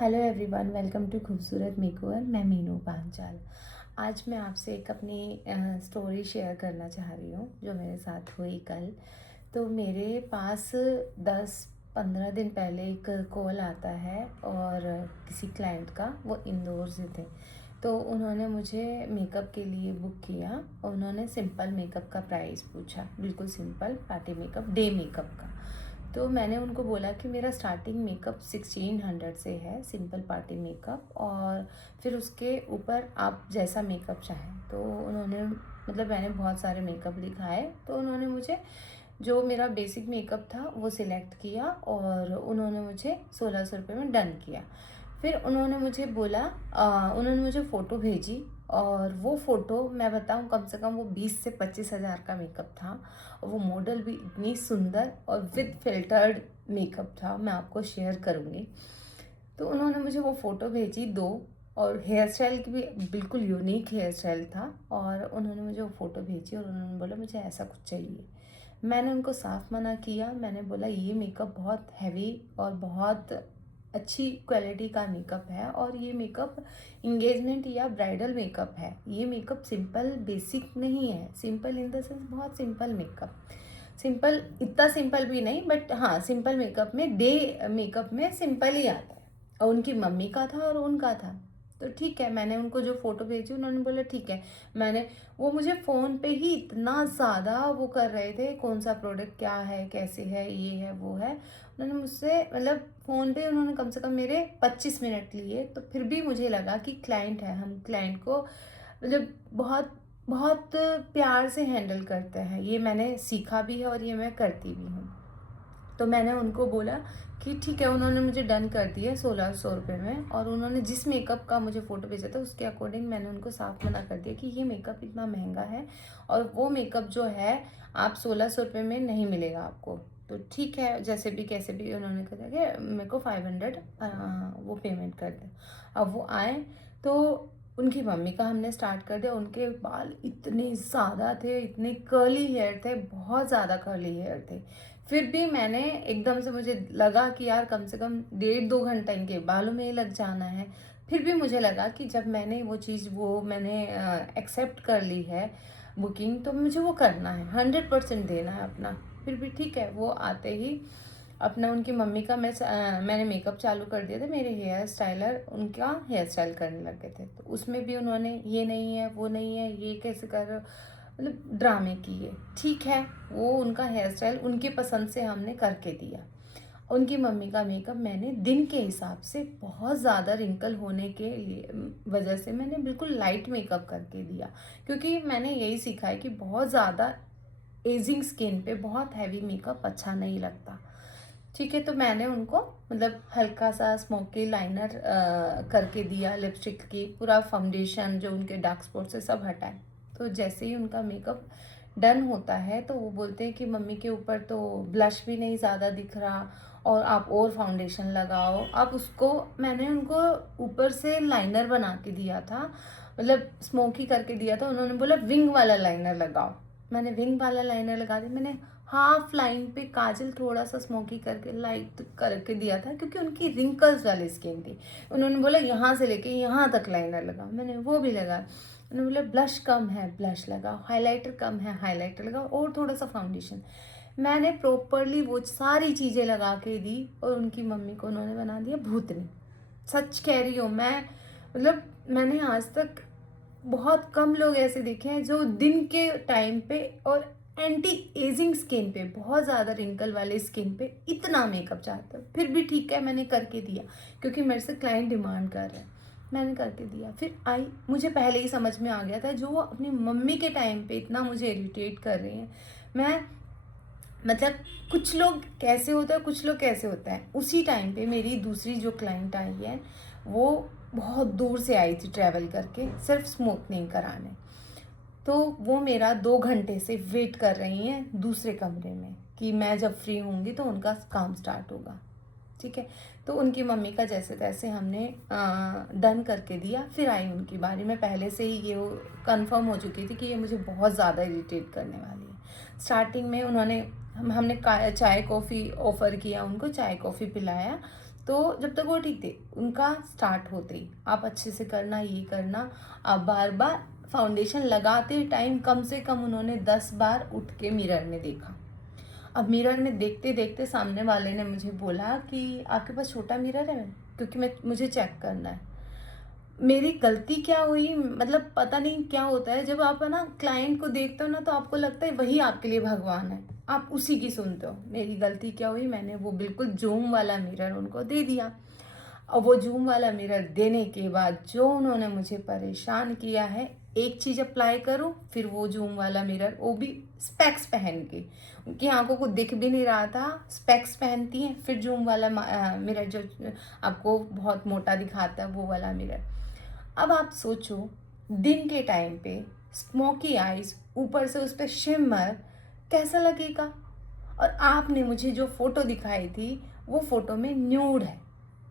Hello everyone, welcome to खूबसूरत makeover. मैं मीनू पांचाल। आज मैं आपसे एक अपनी स्टोरी शेयर करना चाह रही हूँ जो मेरे साथ हुई कल। तो मेरे पास 10-15 दिन पहले एक कॉल आता है और किसी क्लाइंट का, वो इंदौर से थे। तो उन्होंने मुझे मेकअप के लिए बुक किया और उन्होंने सिंपल मेकअप का प्राइस पूछा, बिल्कुल simple party makeup, day makeup का। तो मैंने उनको बोला कि मेरा स्टार्टिंग मेकअप 1600 से है, सिंपल पार्टी मेकअप, और फिर उसके ऊपर आप जैसा मेकअप चाहें। तो उन्होंने, मतलब मैंने बहुत सारे मेकअप दिखाए, तो उन्होंने मुझे जो मेरा बेसिक मेकअप था वो सिलेक्ट किया और उन्होंने मुझे 1600 रुपये में डन किया। फिर उन्होंने मुझे बोला, उन्होंने मुझे फ़ोटो भेजी, और वो फ़ोटो मैं बताऊं, कम से कम वो 20 से 25 हज़ार का मेकअप था। और वो मॉडल भी इतनी सुंदर और विद फिल्टर्ड मेकअप था, मैं आपको शेयर करूँगी। तो उन्होंने मुझे वो फ़ोटो भेजी दो, और हेयर स्टाइल की भी बिल्कुल यूनिक हेयर स्टाइल था। और उन्होंने मुझे वो फ़ोटो भेजी और उन्होंने बोला मुझे ऐसा कुछ चाहिए। मैंने उनको साफ मना किया। मैंने बोला ये मेकअप बहुत हैवी और बहुत अच्छी क्वालिटी का मेकअप है, और ये मेकअप इंगेजमेंट या ब्राइडल मेकअप है। ये मेकअप सिंपल बेसिक नहीं है। सिंपल इन द सेंस बहुत सिंपल मेकअप, सिंपल इतना सिंपल भी नहीं, बट हाँ, सिंपल मेकअप में, डे मेकअप में सिंपल ही आता है। और उनकी मम्मी का था और उनका था। तो ठीक है, मैंने उनको जो फ़ोटो भेजी, उन्होंने बोला ठीक है। मैंने, वो मुझे फ़ोन पे ही इतना ज़्यादा वो कर रहे थे, कौन सा प्रोडक्ट क्या है, कैसे है, ये है वो है। उन्होंने मुझसे, मतलब फ़ोन पे उन्होंने कम से कम मेरे 25 मिनट लिए। तो फिर भी मुझे लगा कि क्लाइंट है, हम क्लाइंट को मतलब बहुत बहुत प्यार से हैंडल करते हैं। ये मैंने सीखा भी है और ये मैं करती भी हूँ। तो मैंने उनको बोला कि ठीक है। उन्होंने मुझे डन कर दिया 1600 रुपये में, और उन्होंने जिस मेकअप का मुझे फ़ोटो भेजा था उसके अकॉर्डिंग मैंने उनको साफ मना कर दिया कि ये मेकअप इतना महंगा है, और वो मेकअप जो है आप 1600 रुपये में नहीं मिलेगा आपको। तो ठीक है, जैसे भी कैसे भी, उन्होंने कहा कि मेरे को 500 वो पेमेंट कर दे। अब वो आए तो उनकी मम्मी का हमने स्टार्ट कर दिया। उनके बाल इतने ज़्यादा थे, इतने कर्ली हेयर थे, बहुत ज़्यादा कर्ली हेयर थे। फिर भी मैंने, एकदम से मुझे लगा कि यार कम से कम 1.5-2 घंटा इनके बालों में ही लग जाना है। फिर भी मुझे लगा कि जब मैंने वो चीज़, वो मैंने एक्सेप्ट कर ली है बुकिंग, तो मुझे वो करना है, 100% देना है अपना। फिर भी ठीक है, वो आते ही अपना, उनकी मम्मी का मैंने मेकअप चालू कर दिया था। मेरे हेयर स्टाइलर उनका हेयर स्टाइल करने लग गए थे। तो उसमें भी उन्होंने ये नहीं है, वो नहीं है, ये कैसे कर रहे हो, मतलब ड्रामे किए। ठीक है, वो उनका हेयर स्टाइल उनकी पसंद से हमने करके दिया। उनकी मम्मी का मेकअप मैंने दिन के हिसाब से, बहुत ज़्यादा रिंकल होने के लिए वजह से मैंने बिल्कुल लाइट मेकअप करके दिया, क्योंकि मैंने यही सीखा है कि बहुत ज़्यादा एजिंग स्किन पे बहुत हैवी मेकअप अच्छा नहीं लगता। ठीक है, तो मैंने उनको, मतलब हल्का सा स्मोकी लाइनर करके दिया, लिपस्टिक की, पूरा फाउंडेशन जो उनके डार्क स्पॉट्स है सब हटाए। तो जैसे ही उनका मेकअप डन होता है तो वो बोलते हैं कि मम्मी के ऊपर तो ब्लश भी नहीं ज़्यादा दिख रहा, और आप और फाउंडेशन लगाओ। आप उसको, मैंने उनको ऊपर से लाइनर बना के दिया था, मतलब स्मोकी करके दिया था। उन्होंने बोला विंग वाला लाइनर लगाओ। मैंने विंग वाला लाइनर लगा दिया। मैंने हाफ लाइन पे काजल थोड़ा सा स्मोकी करके लाइट करके दिया था, क्योंकि उनकी रिंकल्स वाली स्किन थी। उन्होंने बोला यहाँ से लेके यहाँ तक लाइनर लगाओ, मैंने वो भी लगाया। उन्होंने बोला ब्लश कम है, ब्लश लगाओ, हाइलाइटर कम है, हाइलाइटर लगाओ, और थोड़ा सा फाउंडेशन। मैंने प्रॉपरली वो सारी चीज़ें लगा के दी, और उनकी मम्मी को उन्होंने बना दिया भूतनी। सच कह रही हूँ मैं, मतलब मैंने आज तक बहुत कम लोग ऐसे देखे हैं जो दिन के टाइम पे और एंटी एजिंग स्किन पे, बहुत ज़्यादा रिंकल वाले स्किन पे इतना मेकअप चाहते हो। फिर भी ठीक है, मैंने करके दिया, क्योंकि मेरे से क्लाइंट डिमांड कर रहे हैं। मैंने करके दिया। फिर आई, मुझे पहले ही समझ में आ गया था, जो वो अपनी मम्मी के टाइम पे इतना मुझे इरिटेट कर रही हैं। मैं, मतलब कुछ लोग कैसे होता है, कुछ लोग कैसे होता है। उसी टाइम पे मेरी दूसरी जो क्लाइंट आई है, वो बहुत दूर से आई थी ट्रैवल करके, सिर्फ स्मोकिंग कराने। तो वो मेरा 2 घंटे से वेट कर रही हैं दूसरे कमरे में, कि मैं जब फ्री होंगी तो उनका काम स्टार्ट होगा। ठीक है, तो उनकी मम्मी का जैसे तैसे हमने डन करके दिया। फिर आई उनकी बारी। मैं पहले से ही ये कंफर्म हो चुकी थी कि ये मुझे बहुत ज़्यादा इरिटेट करने वाली है। स्टार्टिंग में उन्होंने, हमने चाय कॉफ़ी ऑफ़र किया, उनको चाय कॉफ़ी पिलाया। तो जब तक वो ठीक थे, उनका स्टार्ट होते ही आप अच्छे से करना, ये करना, आप बार बार फाउंडेशन लगाते टाइम कम से कम उन्होंने 10 बार उठ के मिरर में देखा। अब मिरर में देखते देखते सामने वाले ने मुझे बोला कि आपके पास छोटा मिरर है, क्योंकि मुझे चेक करना है। मेरी गलती क्या हुई, मतलब पता नहीं क्या होता है, जब आप है ना क्लाइंट को देखते हो ना तो आपको लगता है वही आपके लिए भगवान है, आप उसी की सुनते हो। मेरी गलती क्या हुई, मैंने वो बिल्कुल जूम वाला मिरर उनको दे दिया। और वो जूम वाला मिरर देने के बाद जो उन्होंने मुझे परेशान किया है, एक चीज़ अप्लाई करो, फिर वो जूम वाला मिरर, वो भी स्पेक्स पहन के, उनकी आंखों को दिख भी नहीं रहा था, स्पेक्स पहनती हैं, फिर जूम वाला मिरर जो आपको बहुत मोटा दिखाता है वो वाला मिरर। अब आप सोचो, दिन के टाइम पे स्मोकी आइज, ऊपर से उस पर शिमर, कैसा लगेगा। और आपने मुझे जो फोटो दिखाई थी वो फोटो में न्यूड है,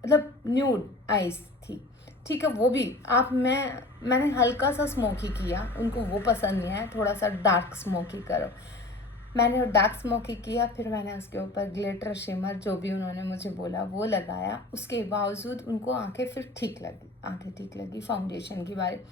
मतलब न्यूड आइज थी, ठीक है। वो भी मैंने हल्का सा स्मोकी किया, उनको वो पसंद नहीं आया, थोड़ा सा डार्क स्मोकी करो। मैंने डार्क स्मोकी किया, फिर मैंने उसके ऊपर ग्लिटर शिमर जो भी उन्होंने मुझे बोला वो लगाया। उसके बावजूद उनको आंखें फिर ठीक लगी, आंखें ठीक लगी। फाउंडेशन की बारे,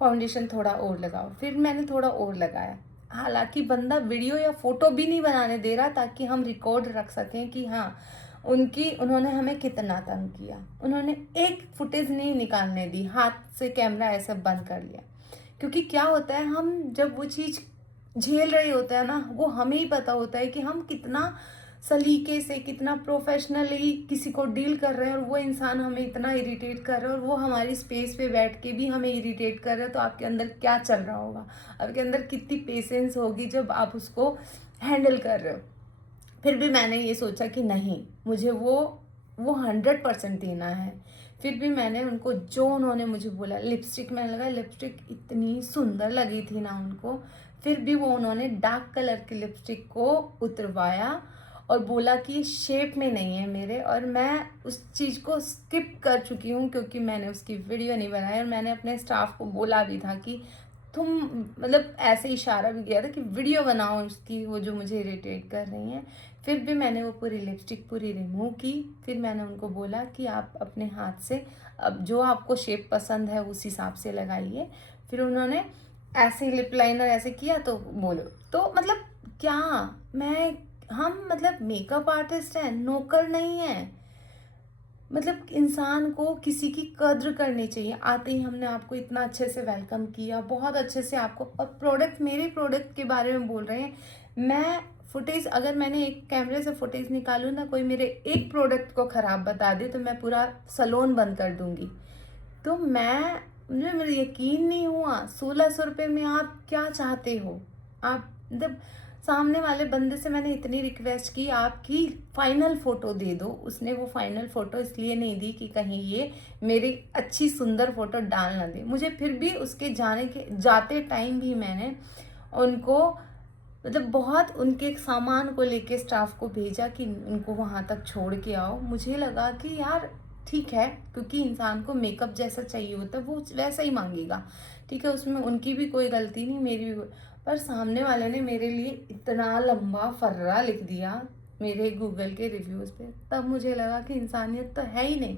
फाउंडेशन थोड़ा और लगाओ, फिर मैंने थोड़ा और लगाया। हालांकि बंदा वीडियो या फोटो भी नहीं बनाने दे रहा ताकि हम रिकॉर्ड रख सकें कि हाँ उन्होंने हमें कितना तंग किया। उन्होंने एक फुटेज नहीं निकालने दी, हाथ से कैमरा ऐसे बंद कर लिया। क्योंकि क्या होता है, हम जब वो चीज़ झेल रहे होते हैं ना, वो हमें ही पता होता है कि हम कितना सलीके से, कितना प्रोफेशनली किसी को डील कर रहे हैं, और वो इंसान हमें इतना इरिटेट कर रहा है, और वो हमारी स्पेस पे बैठ के भी हमें इरिटेट कर रहा है। तो आपके अंदर क्या चल रहा होगा, आपके अंदर कितनी पेशेंस होगी जब आप उसको हैंडल कर रहे हो। फिर भी मैंने ये सोचा कि नहीं, मुझे वो 100% देना है। फिर भी मैंने उनको जो उन्होंने मुझे बोला, लिपस्टिक मैंने लगाई, लिपस्टिक इतनी सुंदर लगी थी ना उनको, फिर भी वो उन्होंने डार्क कलर की लिपस्टिक को उतरवाया और बोला कि शेप में नहीं है मेरे। और मैं उस चीज़ को स्किप कर चुकी हूँ क्योंकि मैंने उसकी वीडियो नहीं बनाई, और मैंने अपने स्टाफ को बोला भी था कि तुम, मतलब ऐसे इशारा भी किया था कि वीडियो बनाओ उसकी, वो जो मुझे इरिटेट कर रही हैं। फिर भी मैंने वो पूरी लिपस्टिक पूरी रिमूव की। फिर मैंने उनको बोला कि आप अपने हाथ से अब जो आपको शेप पसंद है उस हिसाब से लगाइए। फिर उन्होंने ऐसे लिप लाइनर ऐसे किया, तो बोलो तो मतलब क्या, मैं हम मतलब मेकअप आर्टिस्ट हैं, नौकर नहीं है। मतलब इंसान को किसी की कद्र करनी चाहिए। आते ही हमने आपको इतना अच्छे से वेलकम किया, बहुत अच्छे से आपको, और प्रोडक्ट, मेरे प्रोडक्ट के बारे में बोल रहे हैं। मैं फुटेज, अगर मैंने एक कैमरे से फुटेज निकालूँ ना, कोई मेरे एक प्रोडक्ट को ख़राब बता दे तो मैं पूरा सलोन बंद कर दूंगी। तो मुझे मेरा यकीन नहीं हुआ, 1600 रुपये में आप क्या चाहते हो। आप मतलब सामने वाले बंदे से मैंने इतनी रिक्वेस्ट की, आपकी फाइनल फ़ोटो दे दो। उसने वो फाइनल फ़ोटो इसलिए नहीं दी कि कहीं ये मेरी अच्छी सुंदर फ़ोटो डाल ना दे मुझे। फिर भी उसके जाते टाइम भी मैंने उनको, मतलब बहुत उनके सामान को लेके स्टाफ को भेजा कि उनको वहाँ तक छोड़ के आओ। मुझे लगा कि यार ठीक है, क्योंकि इंसान को मेकअप जैसा चाहिए होता है वो वैसा ही मांगेगा, ठीक है, उसमें उनकी भी कोई गलती नहीं, मेरी भी पर सामने वाले ने मेरे लिए इतना लंबा फर्रा लिख दिया मेरे गूगल के रिव्यूज़ पे। तब मुझे लगा कि इंसानियत तो है ही नहीं।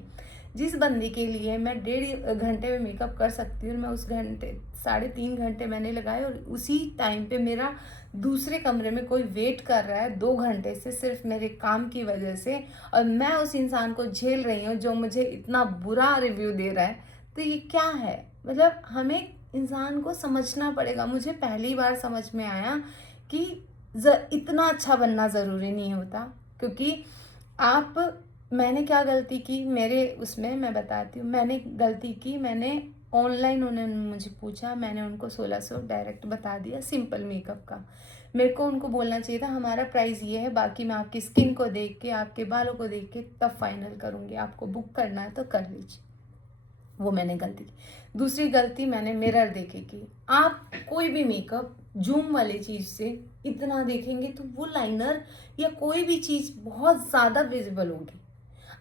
जिस बंदी के लिए मैं 1.5 घंटे में मेकअप कर सकती हूँ, मैं उस घंटे 3.5 घंटे मैंने लगाए, और उसी टाइम पे मेरा दूसरे कमरे में कोई वेट कर रहा है 2 घंटे से, सिर्फ मेरे काम की वजह से, और मैं उस इंसान को झेल रही हूँ जो मुझे इतना बुरा रिव्यू दे रहा है। तो ये क्या है, मतलब हमें इंसान को समझना पड़ेगा। मुझे पहली बार समझ में आया कि इतना अच्छा बनना ज़रूरी नहीं होता। क्योंकि मैंने क्या गलती की, मेरे उसमें मैं बताती हूँ, मैंने गलती की, मैंने ऑनलाइन, उन्होंने मुझे पूछा, मैंने उनको 1600 डायरेक्ट बता दिया सिंपल मेकअप का। मेरे को उनको बोलना चाहिए था हमारा प्राइस ये है, बाकी मैं आपकी स्किन को देख के, आपके बालों को देख के तब फाइनल करूँगी, आपको बुक करना है तो कर लीजिए। वो मैंने गलती की। दूसरी गलती मैंने मिरर देखे की। आप कोई भी मेकअप जूम वाली चीज़ से इतना देखेंगे तो वो लाइनर या कोई भी चीज़ बहुत ज़्यादा विजिबल होगी।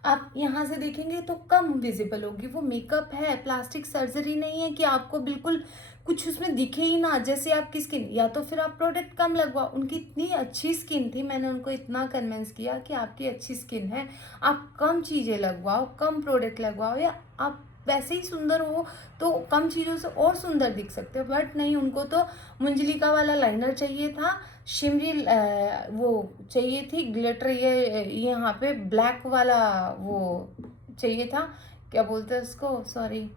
आप यहाँ से देखेंगे तो कम विजिबल होगी। वो मेकअप है, प्लास्टिक सर्जरी नहीं है कि आपको बिल्कुल कुछ उसमें दिखे ही ना, जैसे आपकी स्किन। या तो फिर आप प्रोडक्ट कम लगवाओ। उनकी इतनी अच्छी स्किन थी, मैंने उनको इतना कन्विंस किया कि आपकी अच्छी स्किन है, आप कम चीज़ें लगवाओ, कम प्रोडक्ट लगवाओ, या आप वैसे ही सुंदर हो तो कम चीज़ों से और सुंदर दिख सकते हो। बट नहीं, उनको तो मंजलिका वाला लाइनर चाहिए था, शिमरी वो चाहिए थी, ग्लिटर ये यहाँ पे ब्लैक वाला वो चाहिए था, क्या बोलते हैं उसको, सॉरी,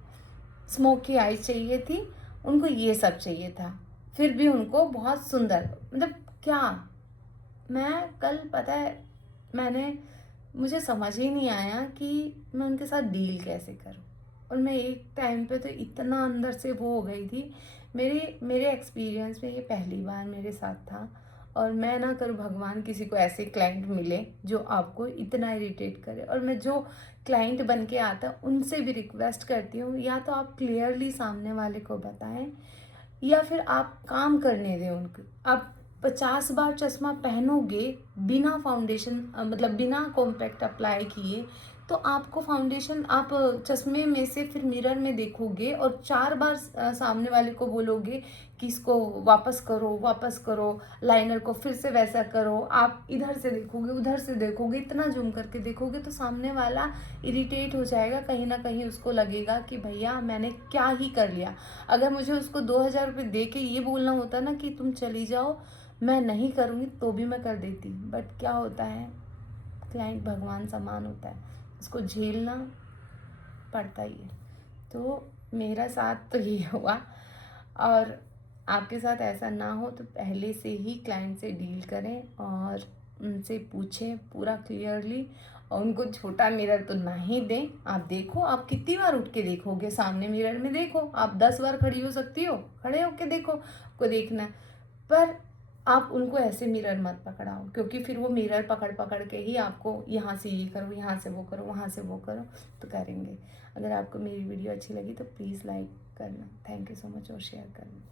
स्मोकी आई चाहिए थी। उनको ये सब चाहिए था, फिर भी उनको बहुत सुंदर, मतलब क्या, मैं कल पता है मैंने, मुझे समझ ही नहीं आया कि मैं उनके साथ डील कैसे करूं। और मैं एक टाइम पे तो इतना अंदर से वो हो गई थी। मेरे एक्सपीरियंस में ये पहली बार मेरे साथ था। और मैं ना करूँ भगवान किसी को ऐसे क्लाइंट मिले जो आपको इतना इरिटेट करे। और मैं जो क्लाइंट बन के आता उनसे भी रिक्वेस्ट करती हूँ, या तो आप क्लियरली सामने वाले को बताएं, या फिर आप काम करने दें उनको। आप 50 बार चश्मा पहनोगे बिना फाउंडेशन, मतलब बिना कॉम्पैक्ट अप्लाई किए, तो आपको फाउंडेशन, आप चश्मे में से फिर मिरर में देखोगे और 4 बार सामने वाले को बोलोगे कि इसको वापस करो, लाइनर को फिर से वैसा करो। आप इधर से देखोगे, उधर से देखोगे, इतना जूम करके देखोगे तो सामने वाला इरिटेट हो जाएगा। कहीं ना कहीं उसको लगेगा कि भैया मैंने क्या ही कर लिया। अगर मुझे उसको 2,000 रुपये दे के ये बोलना होता ना कि तुम चली जाओ, मैं नहीं करूँगी, तो भी मैं कर देती। बट क्या होता है, क्लाइंट भगवान समान होता है, उसको झेलना पड़ता ही है। तो मेरा साथ तो ये हुआ। और आपके साथ ऐसा ना हो तो पहले से ही क्लाइंट से डील करें और उनसे पूछें पूरा क्लियरली। और उनको छोटा मिरर तो ना ही दें। आप देखो, आप कितनी बार उठ के देखोगे, सामने मिरर में देखो, आप 10 बार खड़ी हो सकती हो, खड़े होके देखो, को देखना है। पर आप उनको ऐसे मिरर मत पकड़ाओ, क्योंकि फिर वो मिरर पकड़ पकड़ के ही आपको यहाँ से ये करो, यहाँ से वो करो, वहाँ से वो करो, तो करेंगे। अगर आपको मेरी वीडियो अच्छी लगी तो प्लीज़ लाइक करना। थैंक यू सो मच, और शेयर करना।